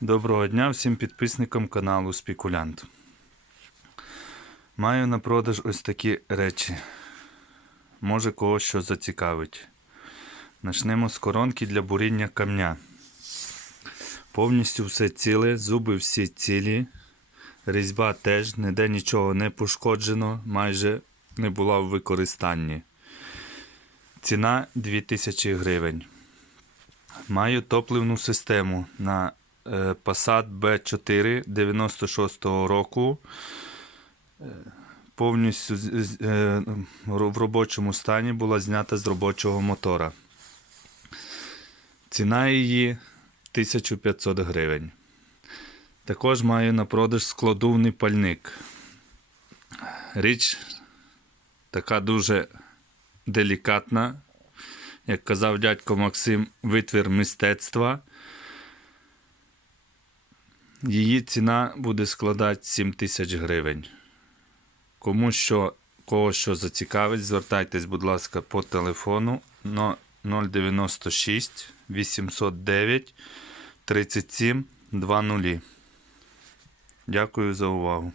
Доброго дня всім підписникам каналу Спекулянт. Маю на продаж ось такі речі. Може когось що зацікавить. Начнемо з коронки для буріння камня. Повністю все ціле, зуби всі цілі. Різьба теж, ніде нічого не пошкоджено, майже не була в використанні. Ціна 2000 гривень. Маю топливну систему на Passat B4 96-го року. Е, Повністю е, в робочому стані була знята з робочого мотора. Ціна її 1500 гривень. Також маю на продаж складовний пальник. Річ така дуже делікатна, як казав дядько Максим, витвір мистецтва. Її ціна буде складати 7 тисяч гривень. Кому що, кого що зацікавить, звертайтесь, будь ласка, по телефону 096 809 37 20. Дякую за увагу.